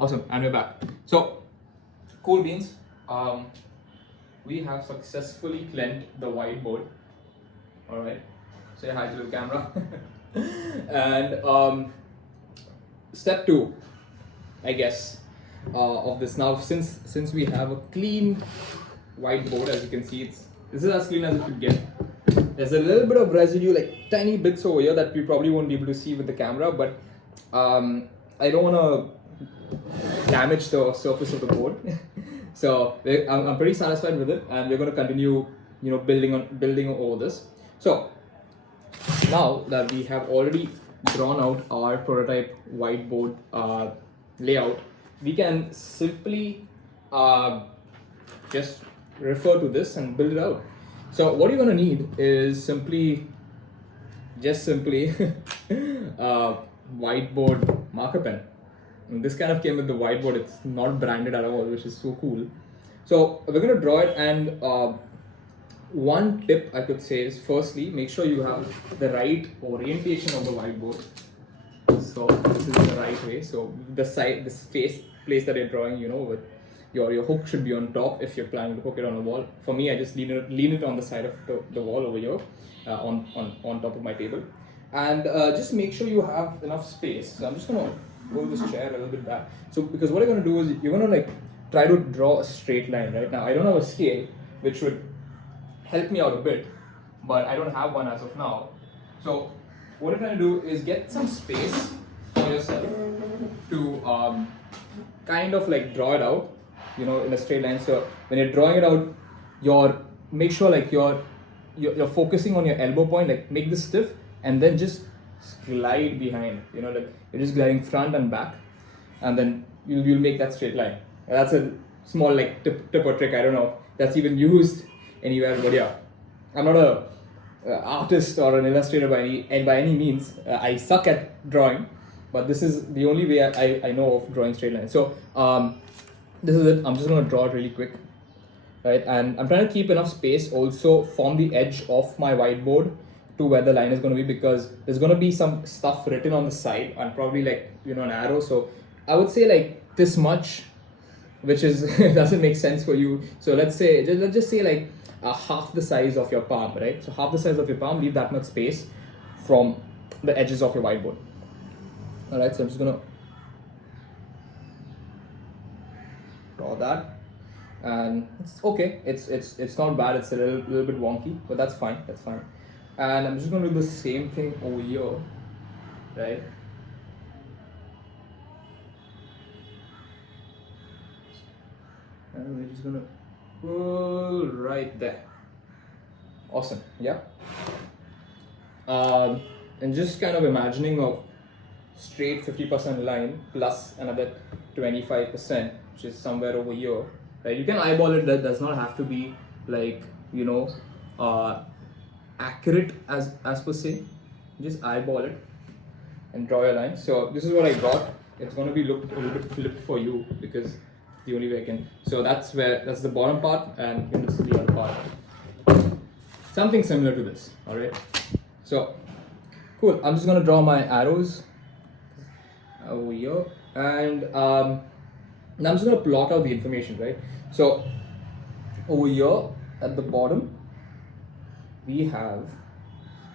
Awesome, and we're back. So, cool beans. We have successfully cleaned the whiteboard. All right. Say hi to the camera. And step two, I guess, of this now. Since we have a clean whiteboard, as you can see, this is as clean as it could get. There's a little bit of residue, like tiny bits over here that we probably won't be able to see with the camera, but I don't want to damage the surface of the board. So I'm pretty satisfied with it, and we're going to continue, building over this. So now that we have already drawn out our prototype whiteboard layout, we can simply just refer to this and build it out. So what you're going to need is simply whiteboard marker pen. And this kind of came with the whiteboard. It's not branded at all, which is so cool. So we're going to draw it, and one tip I could say is, firstly, make sure you have the right orientation of the whiteboard. So this is the right way. So the side, this place that you're drawing, with your hook should be on top if you're planning to hook it on a wall. For me, I just lean it on the side of the wall over here, on top of my table, and just make sure you have enough space. So I'm just gonna move this chair a little bit back. So because what you're gonna do is you're gonna try to draw a straight line. Right now, I don't have a scale which would help me out a bit, but I don't have one as of now. So what you're trying to do is get some space for yourself to kind of draw it out, in a straight line. So when you're drawing it out, make sure you're focusing on your elbow point, make this stiff, and then just glide behind, you're just gliding front and back, and then you'll make that straight line. And that's a small tip or trick. I don't know if that's even used anywhere, but yeah, I'm not a artist or an illustrator by any means. I suck at drawing, but this is the only way I know of drawing straight lines. So this is it. I'm just going to draw it really quick, right? And I'm trying to keep enough space also from the edge of my whiteboard to where the line is going to be, because there's going to be some stuff written on the side and probably an arrow. So I would say this much, which is doesn't make sense for you. So let's just say half the size of your palm, right? So half the size of your palm, leave that much space from the edges of your whiteboard. All right, so I'm just gonna draw that, and it's okay. It's not bad. It's a little bit wonky, but that's fine. That's fine. And I'm just gonna do the same thing over here, right? And we're just gonna pull right there. Awesome. Yeah. And just kind of imagining a straight 50% line plus another 25%, which is somewhere over here, right? You can eyeball it. That does not have to be accurate as per se. Just eyeball it and draw your line. So this is what I got. It's going to be looked a little bit flipped for you, because the only way I can. So that's the bottom part, and this is the other part. Something similar to this. All right. So cool. I'm just gonna draw my arrows over here, and now I'm just gonna plot out the information, right? So over here at the bottom, we have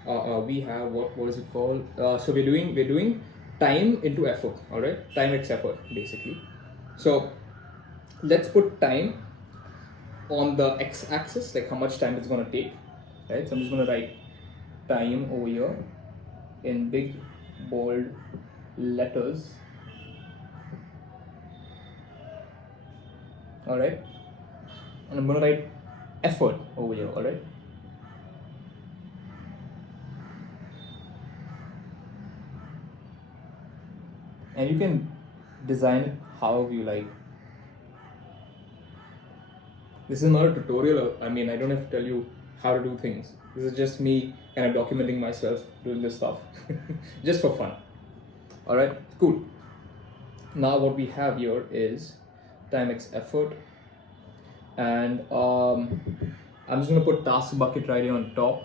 what is it called? So we're doing time into effort. All right, time x effort basically. So let's put time on the x-axis, how much time it's gonna take, right? So I'm just gonna write time over here in big bold letters. All right, and I'm gonna write effort over here. All right. And you can design it however you like. This is not a tutorial. I mean, I don't have to tell you how to do things. This is just me kind of documenting myself doing this stuff just for fun. All right, cool. Now what we have here is time x effort, and I'm just going to put task bucket right here on top,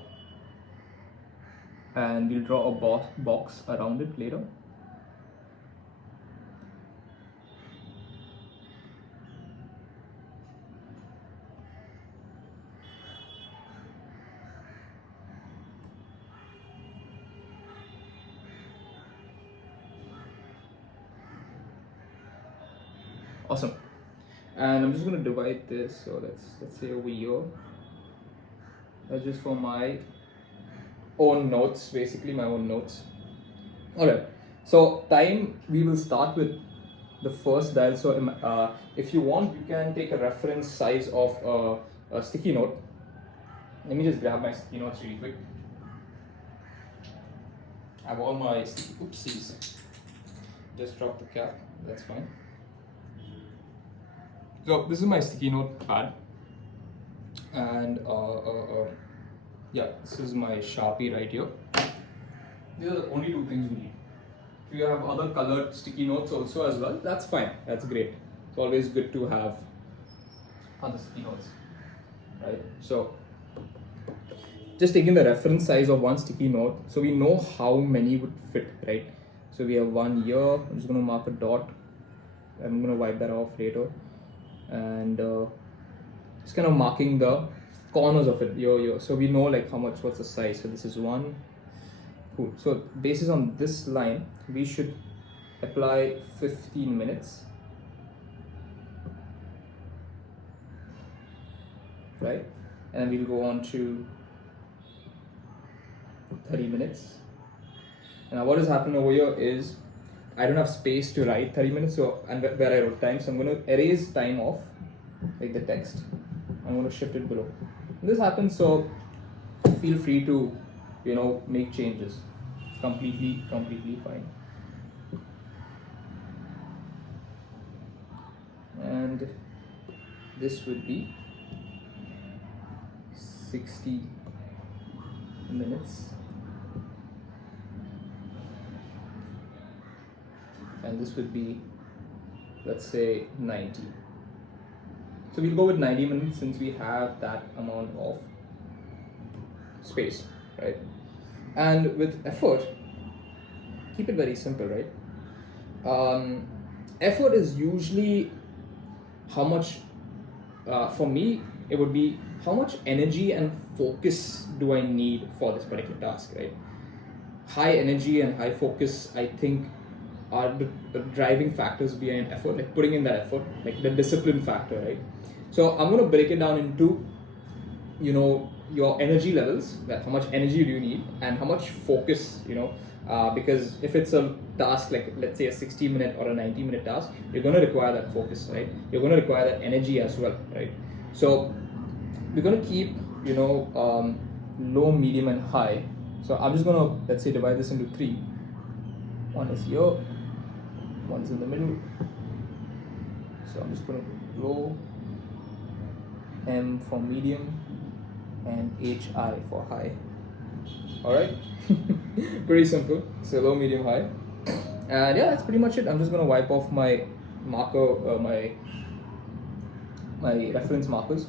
and we'll draw a box around it later. Awesome. And I'm just going to divide this. So let's say over here. That's just for my own notes, basically my own notes. All right. So time, we will start with the first dial. So if you want, you can take a reference size of a sticky note. Let me just grab my sticky notes really quick. I have all my oopsies. Just drop the cap. That's fine. So this is my sticky note pad, and yeah, this is my Sharpie right here. These are the only two things we need. If you have other colored sticky notes also as well, that's fine. That's great. It's always good to have other sticky notes, right? So just taking the reference size of one sticky note, so we know how many would fit, right? So we have one here. I'm just going to mark a dot. I'm going to wipe that off later, and just kind of marking the corners of it here. So we know like how much, what's the size. So this is one. Cool. So basis on this line, we should apply 15 minutes, right? And we'll go on to 30 minutes. Now what has happened over here is I don't have space to write 30 minutes, so and where I wrote time, so I'm going to erase time off, like the text. I'm going to shift it below. This happens, so feel free to, you know, make changes. It's completely fine. And this would be 60 minutes. And this would be, let's say, 90. So we'll go with 90 minutes since we have that amount of space, right? And with effort, keep it very simple, right? Effort is usually how much, for me, it would be how much energy and focus do I need for this particular task, right? High energy and high focus, I think, are the driving factors behind effort, like putting in that effort, like the discipline factor, right? So I'm going to break it down into, you know, your energy levels, that how much energy do you need and how much focus, you know, because if it's a task like, let's say, a 60-minute or a 90-minute task, you're going to require that focus, right? You're going to require that energy as well, right? So we're going to keep, you know, low, medium and high. So I'm just going to, let's say, divide this into three. One is here, one is in the middle. So I'm just going to put low, M for medium, and HI for high. All right, pretty simple. So low, medium, high, and yeah, that's pretty much it. I'm just going to wipe off my marker, my reference markers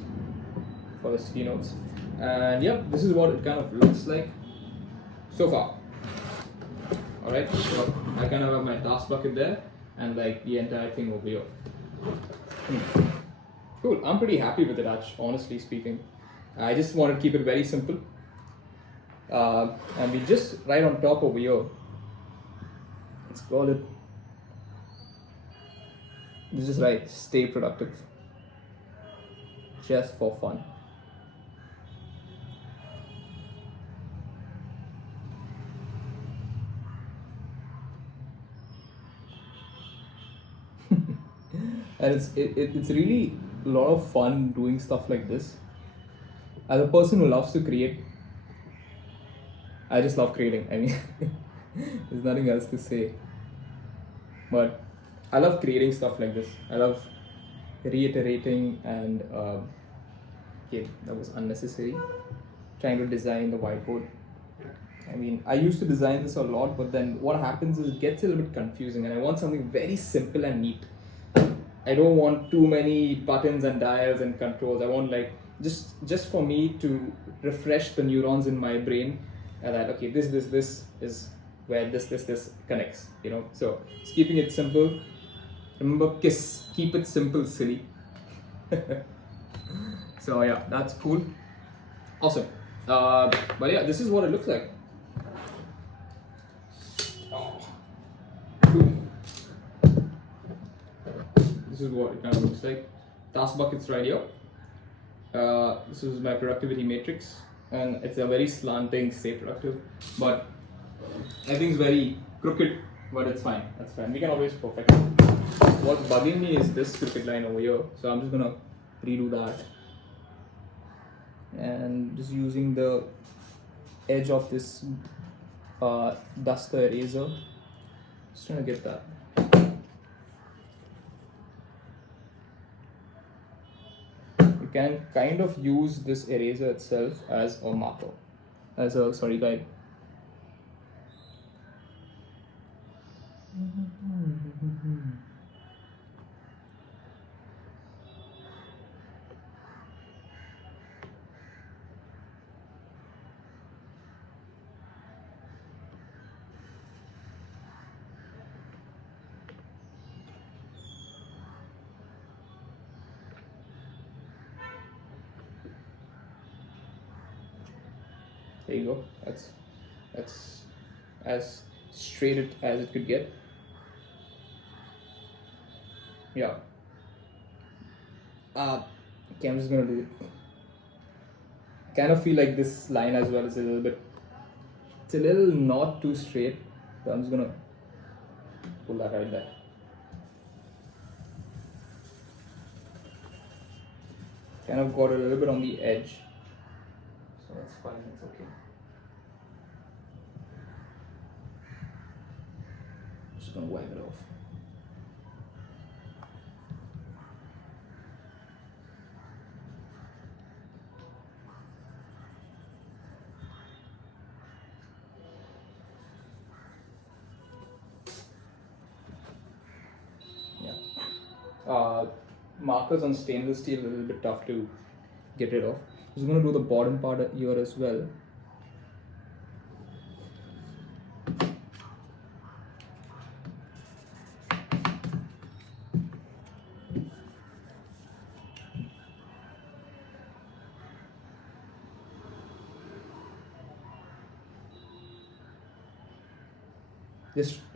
for the sticky notes, and yeah, this is what it kind of looks like so far. Alright, so I kind of have my task bucket there and like the entire thing over here. Cool, I'm pretty happy with it, honestly speaking. I just want to keep it very simple. And we just right on top over here, let's call it, this is right, stay productive. Just for fun. And it's really a lot of fun doing stuff like this. As a person who loves to create, I just love creating. I mean, there's nothing else to say. But I love creating stuff like this. I love reiterating and yeah, that was unnecessary. Trying to design the whiteboard. I mean, I used to design this a lot, but then what happens is it gets a little bit confusing, and I want something very simple and neat. I don't want too many buttons and dials and controls. I want like just for me to refresh the neurons in my brain, and that okay, this is where this connects, you know. So just keeping it simple. Remember, KISS, keep it simple, silly. So yeah, that's cool. Awesome. But yeah, this is what it looks like. Cool. This is what it kind of looks like. Task buckets right here. This is my productivity matrix, and it's a very slanting stay productive, but I think it's very crooked, but it's fine. That's fine. We can always perfect it. What's bugging me is this crooked line over here, so I'm just gonna redo that and just using the edge of this duster eraser. Just trying to get that. You can kind of use this eraser itself as a marker, as a guide. There you go. That's as straight as it could get. Yeah. Okay, I'm just gonna do it. Kind of feel like this line as well is a little bit. It's a little not too straight, so I'm just gonna pull that right there. Kind of got a little bit on the edge, so that's fine. It's okay. Just gonna wipe it off. Markers on stainless steel a little bit tough to get rid of. I'm just going to do the bottom part here as well.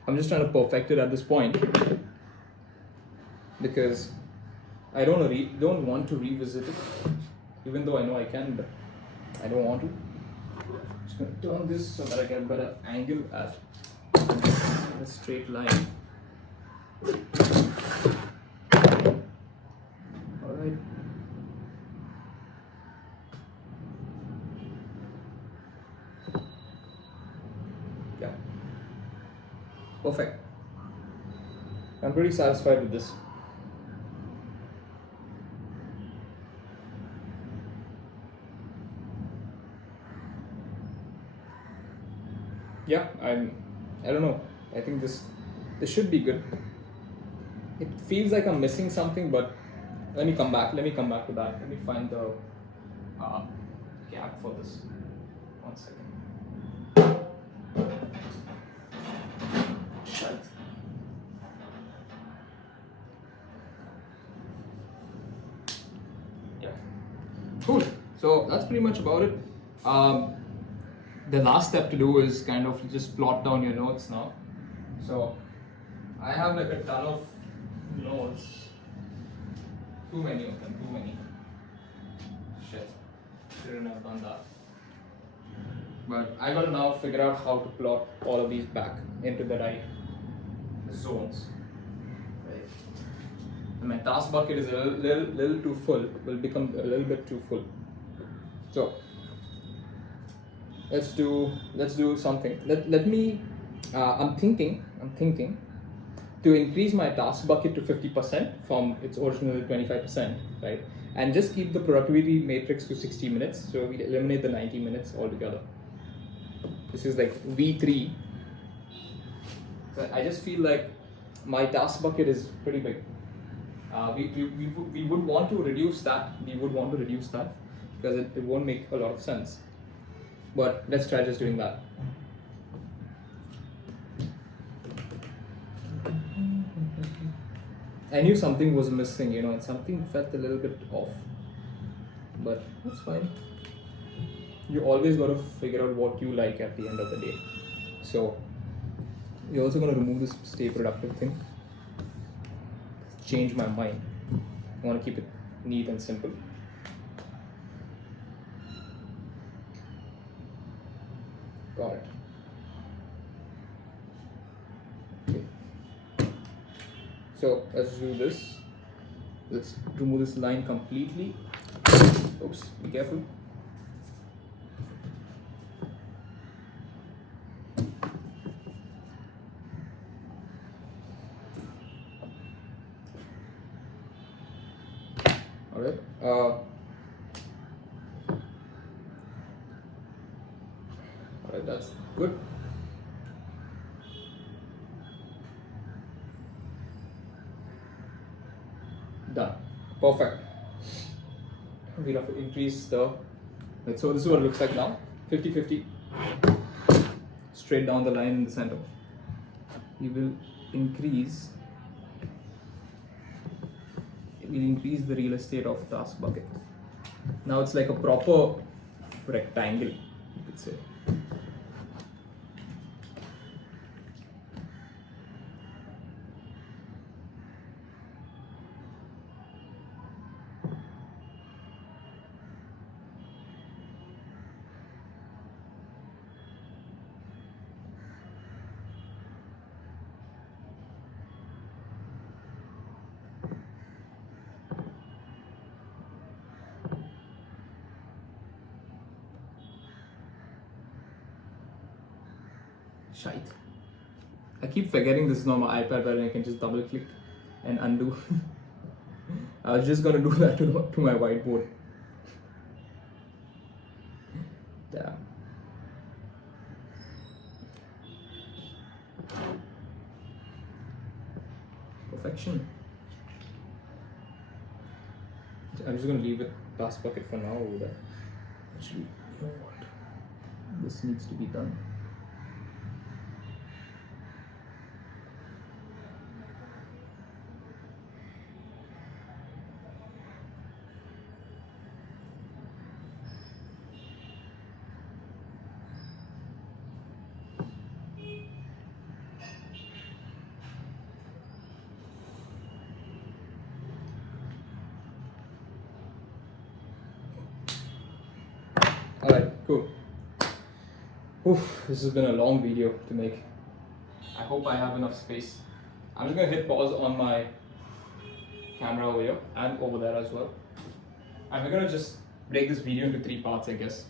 I'm just trying to perfect it at this point, because I don't want to revisit it, even though I know I can, but I don't want to. I'm just going to turn this so that I get a better angle at a straight line. Alright. Yeah. Perfect. I'm pretty satisfied with this. Yeah, I don't know. I think this should be good. It feels like I'm missing something, but let me come back to that. Let me find the gap for this. 1 second. Shite. Yeah. Cool. So that's pretty much about it. The last step to do is kind of just plot down your notes now. So I have like a ton of notes. Too many of them, too many. Shit. Shouldn't have done that. But I gotta now figure out how to plot all of these back into the right zones. Right. And my task bucket is a little too full, will become a little bit too full. So let's do something. Let me I'm thinking to increase my task bucket to 50% from its original 25%, right? And just keep the productivity matrix to 60 minutes, so we eliminate the 90 minutes altogether. This is like V3. So I just feel like my task bucket is pretty big. We would want to reduce that. Because it won't make a lot of sense. But let's try just doing that. I knew something was missing, and something felt a little bit off. But that's fine. You always got to figure out what you like at the end of the day. So we're also going to remove this stay productive thing. change my mind. I want to keep it neat and simple. Got it. Okay. So let's do this. Let's remove this line completely. Oops, be careful. Alright. Alright, that's good. Done. Perfect. We'll have to increase the. Right, so this is what it looks like now. 50-50. Straight down the line in the center. We will increase. We'll increase the real estate of task bucket. Now it's like a proper rectangle, you could say. Shite. I keep forgetting this is not my iPad where I can just double click and undo. I was just gonna do that to my whiteboard. Damn. Perfection. I'm just gonna leave it task bucket for now over there. Actually, you know what? This needs to be done. Alright, cool. Oof, this has been a long video to make. I hope I have enough space. I'm just gonna hit pause on my camera over here and over there as well. And we're gonna just break this video into 3 parts, I guess.